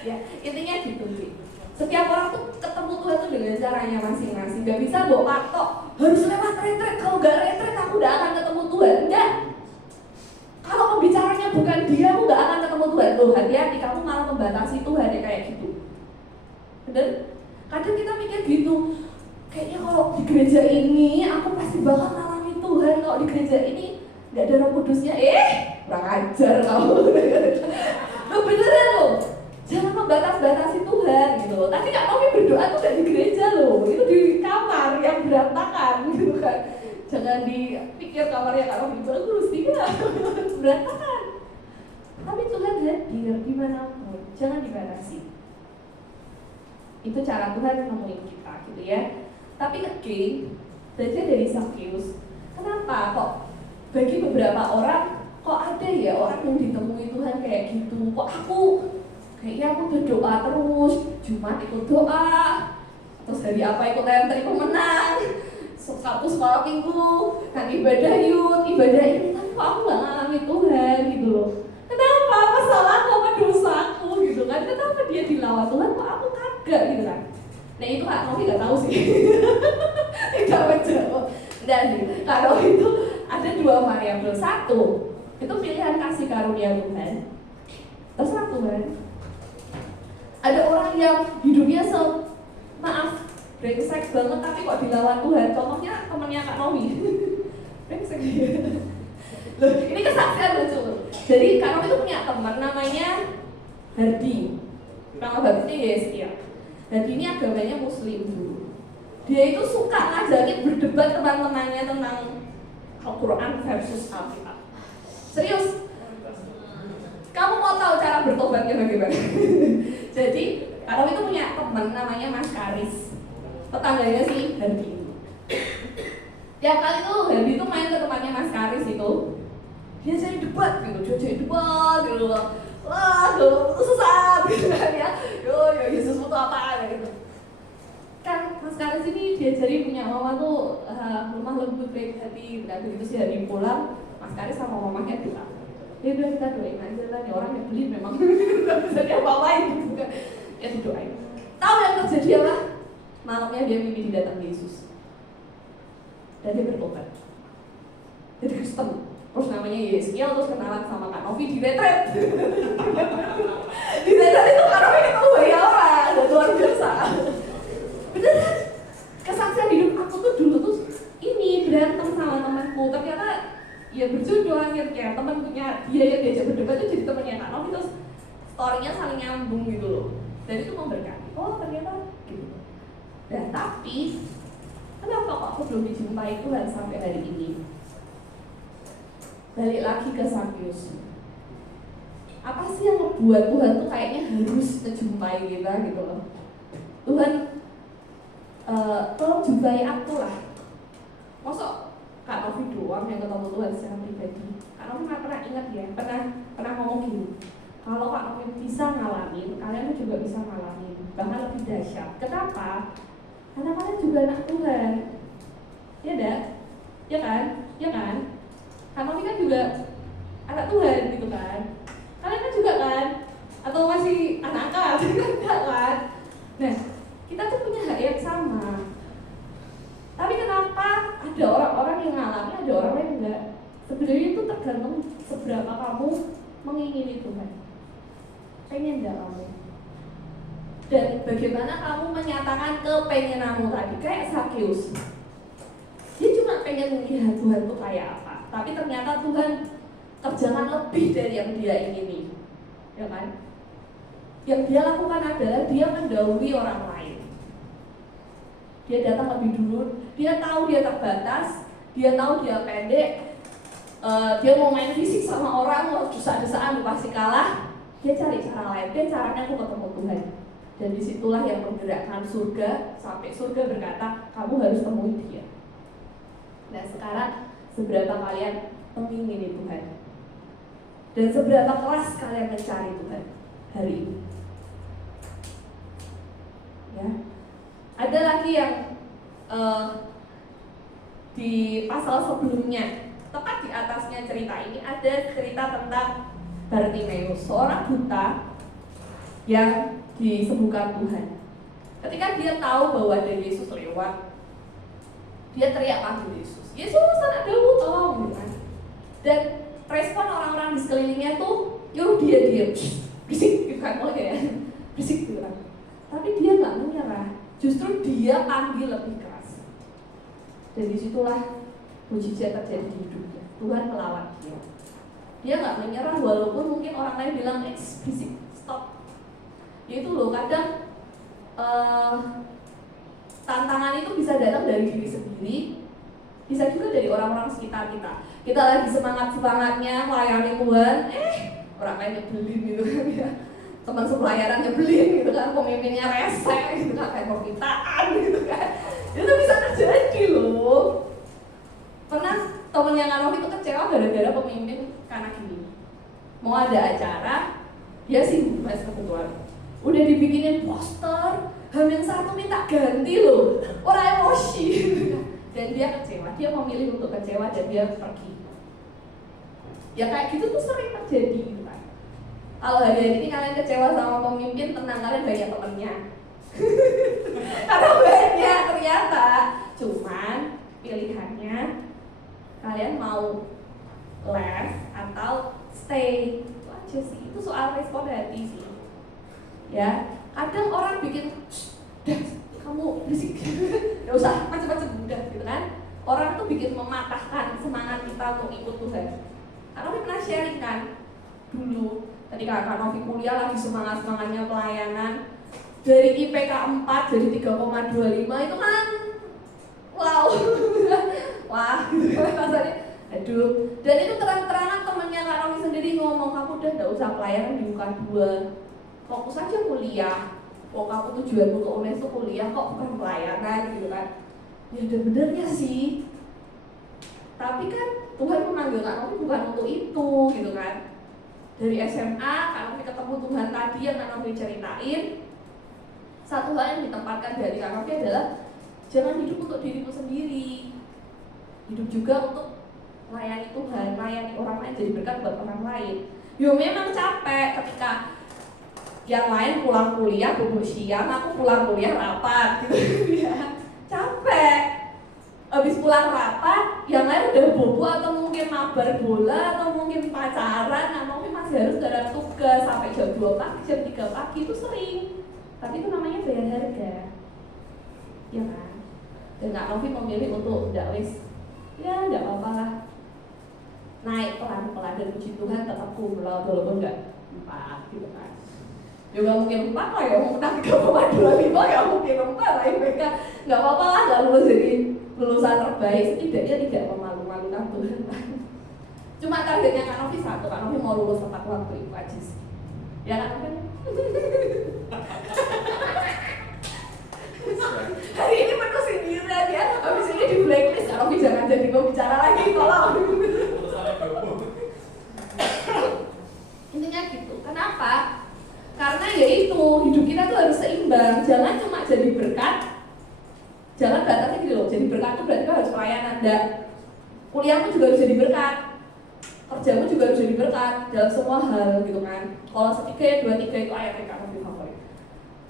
Ya intinya gitu sih, setiap orang tuh ketemu Tuhan tuh dengan caranya masing-masing. Gak bisa bawa patok harus lewat retret, kalau gak retret aku gak akan ketemu Tuhan. Enggak, kalau pembicaranya bukan dia aku gak akan ketemu Tuhan. Loh hati-hati, kamu malah membatasi Tuhan ya kayak gitu. Bener? Kadang kita mikir gitu, kayaknya kalau di gereja ini aku pasti bakal ngalami Tuhan, kalau di gereja ini gak ada Roh Kudusnya. Kurang ajar kamu. Loh beneran loh, jangan membatasi Tuhan gitu loh. Tadi Kak Novi berdoa tuh gak di gereja loh, itu di kamar yang berantakan gitu kan. Jangan dipikir kamarnya Kak Novi bagus, tidak, berantakan. Tapi Tuhan hadir dimanapun, jangan dibatasi. Itu cara Tuhan nemuin kita gitu ya. Tapi again, belajar dari Sakeus, kenapa kok bagi beberapa orang kok ada ya orang yang ditemui Tuhan kayak gitu? Kok aku kayaknya aku berdoa terus, Jumat ikut doa, terus hari apa ikut TMT pemenang, Sabtu sekolah minggu, kan ibadah youth, ibadah ini, tapi kok aku gak ngalami Tuhan gitu loh. Kenapa? Apa salahku, apa dosaku gitu kan? Kenapa dia dilawan Tuhan, kok aku kagak gitu kan? Nah itu Kak Novi gak tahu sih. Tidak menjawab. Dan Kak Novi itu ada dua variabel. Satu, itu pilihan kasih karunia Tuhan. Terserah Tuhan. Ada orang yang hidupnya maaf, brengsek banget tapi kok dilawan Tuhan. Contohnya temennya Kak Novi. Brengsek dia. Loh, ini kesaksian lucu. Jadi Kak Novi itu punya teman namanya Hardi. Nama bagusnya Yeskia. Hardi ini agamanya Muslim dulu. Dia itu suka ngajakin berdebat teman-temannya tentang Al-Quran versus Alkitab. Serius. Kamu mau tahu cara bertobatnya bagaimana? Jadi, Kak Novi itu punya teman namanya Mas Karis. Tetangganya si Hardi. Tiap kali tuh Hardi itu main ke tempatnya Mas Karis itu, dia jadi debat gitu, dia jadi debat gitu loh. Wah, susah gitu kan ya. Yo Yesus itu apa gitu. Kan Mas Karis ini diajari punya mama tuh lemah lembut baik hati. Udah begitu sih Hardi pulang, Mas Karis sama mamanya doa. Ya udah kita doain aja lah, nih orang yang beli memang nggak bisa diapa-apain gitu kan. Ya didoain. Tahu yang terjadi apa? Malamnya dia mimpi didatangi Yesus. Dan dia bertobat. Jadi Kristen. Terus namanya Yeskia, terus kenalan sama Kak Novi di retret. Di retret itu Kak Novi ketemu banyak orang, dan luar biasa. Beneran, kesaksian hidup aku tuh dulu tuh ini berantem sama temanku. Ternyata ya berjodoh akhirnya, teman punya dia yang diajak berdebat itu jadi temannya Kak Novi, terus story-nya saling nyambung gitu loh. Dan itu memberkati. Oh ternyata gitu. Dan tapi kenapa kok aku belum dijumpai Tuhan sampai hari ini? Balik lagi ke Sakeus. Apa sih yang membuat Tuhan tuh kayaknya harus menjumpai kita gitu loh? Tuhan, tolong jumpai aku lah. Masa Kak Novi doang yang ketemu Tuhan secara pribadi? Kak Novi pernah ingat ya, pernah ngomong gini. Kalau Kak Novi bisa ngalamin, kalian juga bisa ngalamin. Bahkan lebih dahsyat. Kenapa? Karena kalian juga anak Tuhan. Ya dah? Ya kan? Ya kan? Kak Novi kan juga anak Tuhan gitu kan. Kalian kan juga kan? Atau masih anak-anak? Enggak kan? Nah, kita tuh punya hak yang sama. Tapi kenapa ada orang-orang yang ngalami, ada orang yang enggak? Sebenarnya itu tergantung seberapa kamu mengingini Tuhan. Pengen enggak kamu? Dan bagaimana kamu menyatakan kepengenanmu tadi? Kayak Sakeus. Dia cuma pengen melihat Tuhan tuh kayak apa. Tapi ternyata Tuhan kerjakan lebih dari yang dia ingini, ya kan? Yang dia lakukan adalah dia mendahului orang lain. Dia datang lebih dulu. Dia tahu dia terbatas, dia tahu dia pendek, dia mau main fisik sama orang, mau desak-desakan pasti kalah. Dia cari cara lain. Dia caranya aku ketemu Tuhan. Dan disitulah yang menggerakkan surga sampai surga berkata kamu harus temui dia. Nah sekarang seberapa kalian mengingini Tuhan? Dan seberapa kelas kalian mencari Tuhan hari ini? Ya, ada lagi yang di pasal sebelumnya, tepat di atasnya cerita ini ada cerita tentang Bartimeus, seorang buta yang disembuhkan Tuhan. Ketika dia tahu bahwa ada Yesus lewat, dia teriak panggil Yesus, Yesus anak Daud tolong, gitu kan. Dan respon orang-orang di sekelilingnya tuh nyuruh dia diam, berisik gitu kan, ya, berisik gitu kan. Tapi dia nggak menyerah, justru dia panggil lebih keras. Dan disitulah mujizat terjadi di hidupnya. Tuhan melawan dia. Dia nggak menyerah walaupun mungkin orang lain bilang, berisik, stop. Yaitu loh, kadang tantangan itu bisa datang dari diri sendiri, bisa juga dari orang-orang sekitar kita. Kita lagi semangat-semangatnya melayani Tuhan, orang lain nyebelin gitu kan ya. Teman sepelayaran nyebelin gitu kan, pemimpinnya rese gitu kan, kayak permintaan gitu kan. Itu bisa terjadi loh. Pernah temennya Kak Novi itu kecewa gara-gara pemimpin karena gini. Mau ada acara, dia sibuk mas kebetulan. Udah dibikinin poster, H-1 minta ganti loh, orang emosi. Dan dia kecewa, dia memilih untuk kecewa dan dia pergi. Ya kayak gitu tuh sering terjadi gitu kan. Kalau hari ini kalian kecewa sama pemimpin, tenang, kalian banyak temennya. Karena banyak ternyata. Cuman pilihannya kalian mau les atau stay. Itu aja sih, itu soal respon hati sih. Ya, kadang orang bikin, kamu berisik, gak usah macam-macam udah gitu kan. Orang tuh bikin mematahkan semangat kita untuk ikut Tuhan. Karena Novi pernah sharing kan dulu ketika Kak Novi kuliah lagi semangat-semangatnya pelayanan, dari IPK 4 jadi 3,25 itu kan wow. Wah gitu kan rasanya. Aduh, dan itu terang-terangan temannya Kak Novi sendiri ngomong, kamu udah gak usah pelayanan di UK2, fokus aja kuliah. Oh kamu tujuanmu ke UNES itu kuliah kok, bukan pelayanan gitu kan. Ya ada benernya sih. Tapi kan Tuhan memanggil Kak Novi bukan untuk itu gitu kan. Dari SMA Kak Novi ketemu Tuhan tadi yang Kak Novi ceritain. Satu hal yang ditempatkan dari Kak Novi adalah jangan hidup untuk dirimu sendiri. Hidup juga untuk melayani Tuhan, melayani orang lain, jadi berkat buat orang lain. Yo memang capek ketika yang lain pulang kuliah bobo siang, aku pulang kuliah rapat gitu ya. Capek. Habis pulang rapat, yang lain udah bobo atau mungkin mabar bola atau mungkin pacaran, atau mungkin masih harus dalam tugas sampai jam 2 pagi, jam 3 pagi itu sering. Tapi itu namanya bayar harga. Ya kan? Dan Kak Novi memilih untuk enggak wis. Ya enggak apa-apa lah. Naik pelan-pelan dan puji Tuhan tetap kumlaut walaupun enggak 4 gitu kan. Juga mungkin 4 lah ya, mau menang 3,25 ya mungkin 4 lah IPK. Enggak apa-apa lah, enggak lulus jadi lulusan terbaik, setidaknya tidak memalu-malukan Tuhan. Cuma targetnya Kak Novi satu, Kak Novi mau lulus tepat waktu itu aja sih. Ya Kak Novi? Hari ini penuh sindiran ya, habis ini di blacklist, Kak Novi jangan jadi pembicara lagi, tolong. Intinya gitu, kenapa? Karena ya itu, hidup kita tuh harus seimbang, jangan cuma jadi berkat. Jangan batasnya gitu loh, jadi berkat itu berarti harus pelayanan. Dan kuliahmu juga harus jadi berkat, kerjamu juga harus jadi berkat dalam semua hal gitu kan. Kalau 1, 2, 3 itu ayatnya Kak Novi favorit.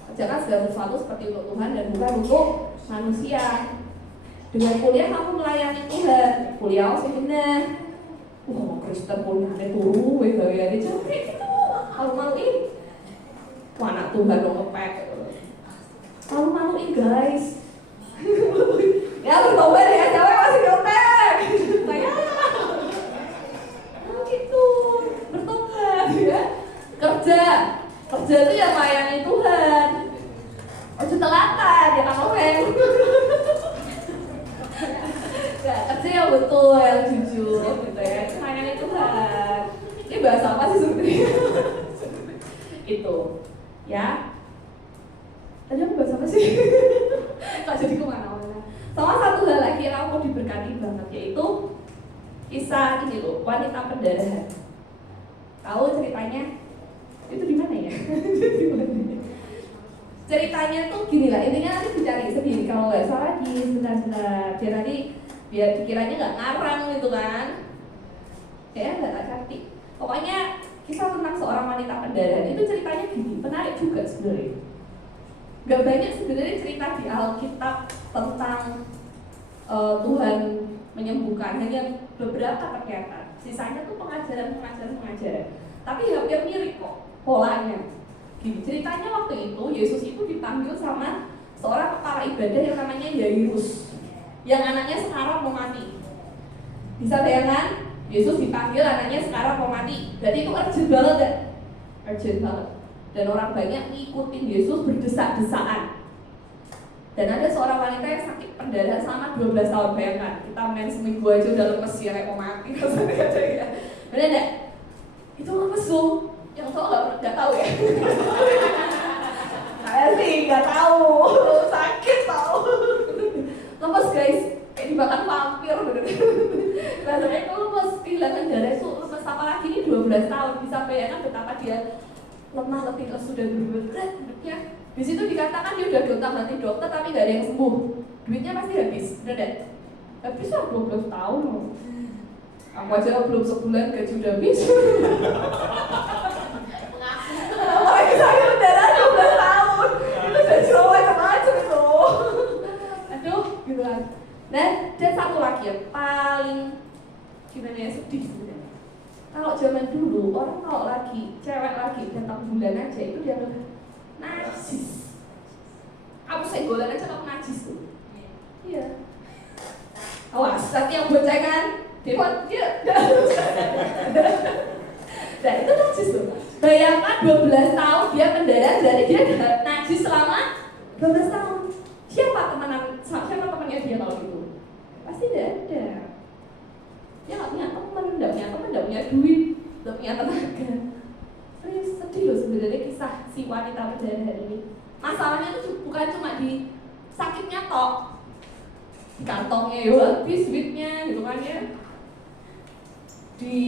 Kerjakan segala sesuatu seperti untuk Tuhan dan bukan untuk manusia. Dengan kuliah kamu melayani Tuhan, kuliah sih bener. Kristen kuliahnya turu, gaya-gaya capek gitu, malu-maluin. Wah anak Tuhan dong ngepek, malu-maluin guys. Ya bertobat ya, cewek masih nyontek. Saya gitu, bertobat ya. Kerja itu ya melayani Tuhan. Ojo telatan ya Kak Novel. Ya, kerja yang betul, yang jujur gitu ya. Melayani Tuhan. Ini bahasa apa sih sebenarnya? Itu ya. Tadi aku bahas apa sih? Kok jadi kemana-mana. Sama satu hal lagi yang aku diberkati banget, yaitu kisah ini loh, wanita pendarahan. Tahu ceritanya? Itu di mana ya? Ceritanya tuh gini lah, intinya nanti dicari sendiri kalau nggak salah di sebentar. Biar nanti biar pikirannya nggak ngarang gitu kan. Kayaknya nggak tak cantik. Pokoknya kisah tentang seorang wanita pendarahan itu ceritanya gini, menarik juga sebenarnya. Gak banyak sebenarnya cerita di Alkitab tentang Tuhan menyembuhkan, hanya beberapa ternyata. Sisanya tuh pengajaran. Tapi hampir mirip kok polanya. Gini, ceritanya waktu itu Yesus itu dipanggil sama seorang kepala ibadah yang namanya Yairus, yang anaknya sekarang mau mati. Bisa bayangkan? Yesus dipanggil anaknya sekarang mau mati. Berarti itu urgent banget ya? Urgent banget. Dan orang banyak ngikutin Yesus berdesak-desakan. Dan ada seorang wanita yang sakit pendarahan selama 12 tahun. Bayangkan, kita main seminggu aja udah lemes ya kayak mau mati. Bener gak? Itu lemes tuh. Yang tahu nggak tahu ya? Saya sih nggak tahu. Sakit tahu. Lemes guys, kayak dimakan vampir bener. Rasanya itu lemes, kehilangan darah itu lemes. Apalagi ini 12 tahun, bisa bayangkan betapa dia lemah, letih, lesu dan berat hidupnya. Di situ dikatakan dia udah gonta-ganti dokter tapi nggak ada yang sembuh. Duitnya pasti habis, bener. Habis lah 12 tahun loh. Aku aja belum sebulan gaji udah habis. Apalagi saya pendarahan 12 tahun. Itu gaji macam-macam itu. Aduh, gitu kan. Dan satu lagi yang paling gimana ya, sedih sebenarnya. Kalau zaman dulu orang kalau lagi cewek lagi datang bulan aja itu dianggap najis. Aku senggolan aja kalau najis tuh. Iya. Awas, lagi yang boncengan, Devon dia. Nah itu najis tuh. Bayangkan 12 tahun dia pendarahan, berarti dia najis selama 12 tahun. Siapa temannya dia kalau gitu? Pasti tidak ada. Dia nggak punya teman, nggak punya duit, nggak punya tenaga. Sedih loh sebenarnya kisah si wanita pendarahan ini. Masalahnya itu bukan cuma di sakitnya tok, di kantongnya ya habis duitnya gitu kan ya, di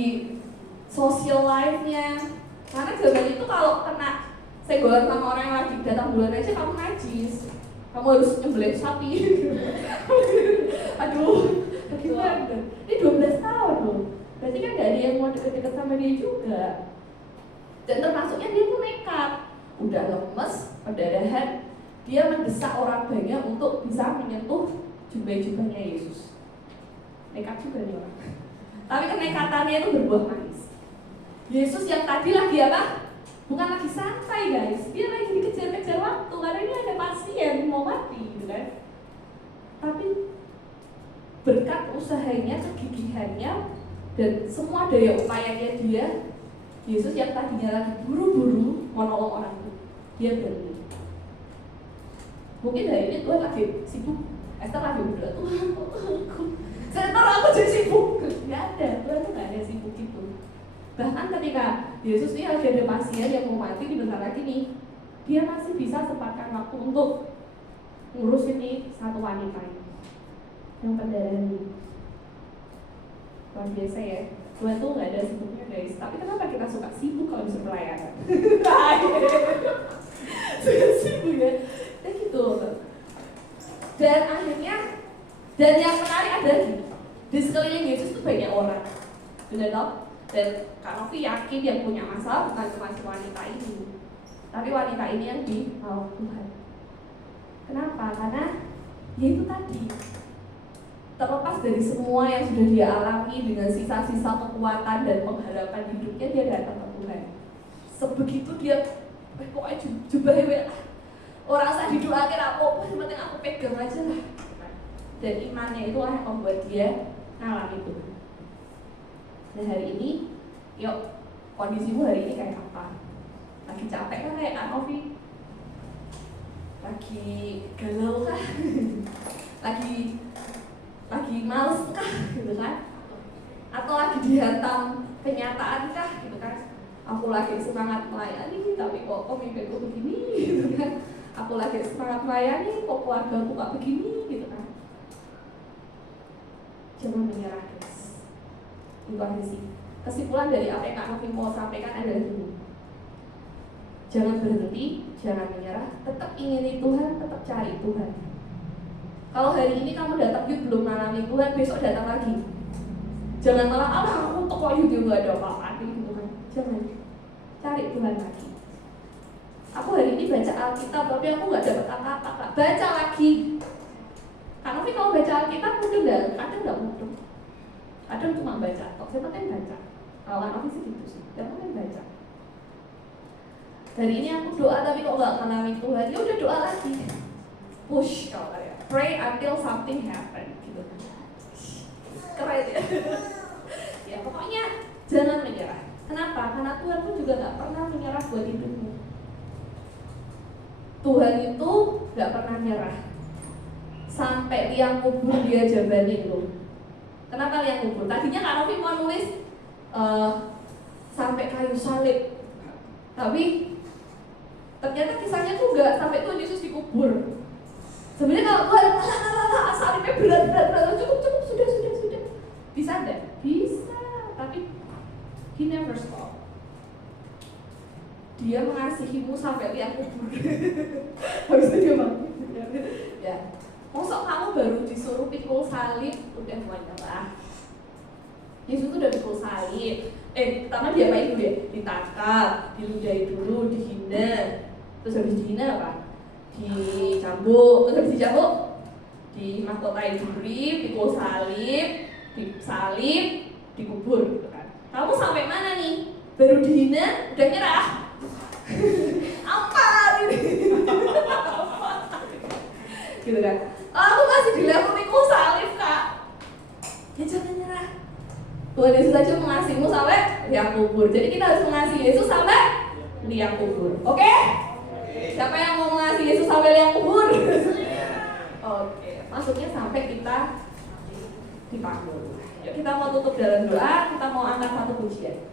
social life-nya. Karena zaman itu kalau kena senggolan sama orang yang lagi datang bulan aja kamu najis, kamu harus nyembelih sapi. Aduh, bagaimana? Ini 12 tahun loh. Berarti kan gak ada yang mau deket-deket sama dia juga. Dan termasuknya dia tuh nekat. Udah lemes, pendarahan, dia mendesak orang banyak untuk bisa menyentuh jubah-jubahnya Yesus. Nekat juga nih orang. Tapi kenekatannya itu berbuah manis. Yesus yang tadi lagi apa? Bukan lagi santai guys. Dia lagi dikejar-kejar waktu karena ini ada pasien mau mati gitu kan. Tapi berkat usahanya, kegigihannya, dan semua daya upayanya dia, Yesus yang tadinya lagi buru-buru mau nolong orang itu, dia berhenti. Mungkin hari ini Tuhan lagi sibuk, Esther lagi berdoa, Tuhan aku jadi sibuk. Gak ada, Tuhan tuh gak ada sibuk itu. Bahkan ketika Yesus ini lagi ada pasien yang mau mati di bentar lagi nih, dia masih bisa sempatkan waktu untuk ngurus ini satu wanita ini yang pendarahan ini. Luar biasa ya. Tuhan tuh gak ada sibuknya guys. Tapi kenapa kita suka sibuk kalau disuruh pelayanan? Suka sibuk ya. Dan gitu. Dan akhirnya, dan yang menarik adalah di sekeliling Yesus tuh banyak orang. Benar tau? Dan Kak Novi yakin yang punya masalah bukan cuma si wanita ini, tapi wanita ini yang dibawa Tuhan. Kenapa? Karena ya itu tadi, terlepas dari semua yang sudah dia alami dengan sisa-sisa kekuatan dan pengharapan hidupnya, dia datang ke Tuhan. Sebegitu dia, pokoknya jubahnya orang saya didoakan apa, yang penting aku pegang aja lah. Dan imannya itu yang membuat dia ngalami itu. Nah hari ini, yuk kondisimu hari ini kayak apa? Lagi capek kan kayak Kak Novi? Lagi galau kah? lagi males kah? Gitu kan? Atau lagi dihantam kenyataan kah? Gitu kan? Aku lagi semangat melayani, tapi kok pemimpinku begini? Gitu kan? Aku lagi semangat melayani, kok keluargaku gak begini? Gitu kan? Jangan menyerah guys. Itu aja sih. kesimpulan dari apa yang Kak Novi mau sampaikan adalah ini. Jangan berhenti, jangan menyerah, tetap ingini Tuhan, tetap cari Tuhan. Kalau hari ini kamu datang yuk belum mengalami Tuhan, besok datang lagi. Jangan malah, aku untuk kok yuk gak ada apa-apa gitu kan. Jangan, cari Tuhan lagi. Aku hari ini baca Alkitab, tapi aku gak dapat apa-apa, Kak. Baca lagi. Karena kalau baca Alkitab mungkin kadang gak mudah. Kadang cuma baca, yang penting baca. Kalau aku sih gitu sih, yang penting baca. Hari ini aku doa tapi kok gak mengalami Tuhan, ya udah doa lagi. Push kalau ya. Pray until something happen gitu. Keren ya. Ya pokoknya jangan menyerah. Kenapa? Karena Tuhan pun juga gak pernah menyerah buat hidupmu. Tuhan itu gak pernah menyerah. Sampai liang kubur dia jabanin loh. Kenapa liang kubur? Tadinya Kak Novi mau nulis sampai kayu salib, tapi ternyata kisahnya tuh gak sampai Tuhan Yesus dikubur. Sebenarnya kalau Tuhan salibnya berat, cukup, sudah. Bisa enggak? Bisa, tapi He never stop. Dia mengasihimu sampai liang kubur. Habis itu dia mati. Ya, mosok kamu baru disuruh pikul salib udah menyerah. Yesus tuh udah pikul salib. Pertama dia apa itu deh? Ditangkap, diludahi dulu, dihina. Terus habis dihina apa? Dicambuk, terus habis dicambuk dimahkotai duri, pikul salib, disalib, dikubur gitu kan. Kamu sampai mana nih? Baru dihina, udah nyerah? Apa gitu? Gitu kan? Aku masih di level pikul salib, Kak. Ya jangan nyerah. Tuhan Yesus saja mengasihimu sampai liang kubur. Jadi kita harus mengasihi Yesus sampai liang kubur. Oke? Siapa yang mau mengasihi Yesus sampai liang kubur? Oke. Maksudnya sampai kita dipanggil. Yuk kita mau tutup dalam doa. Kita mau angkat satu pujian.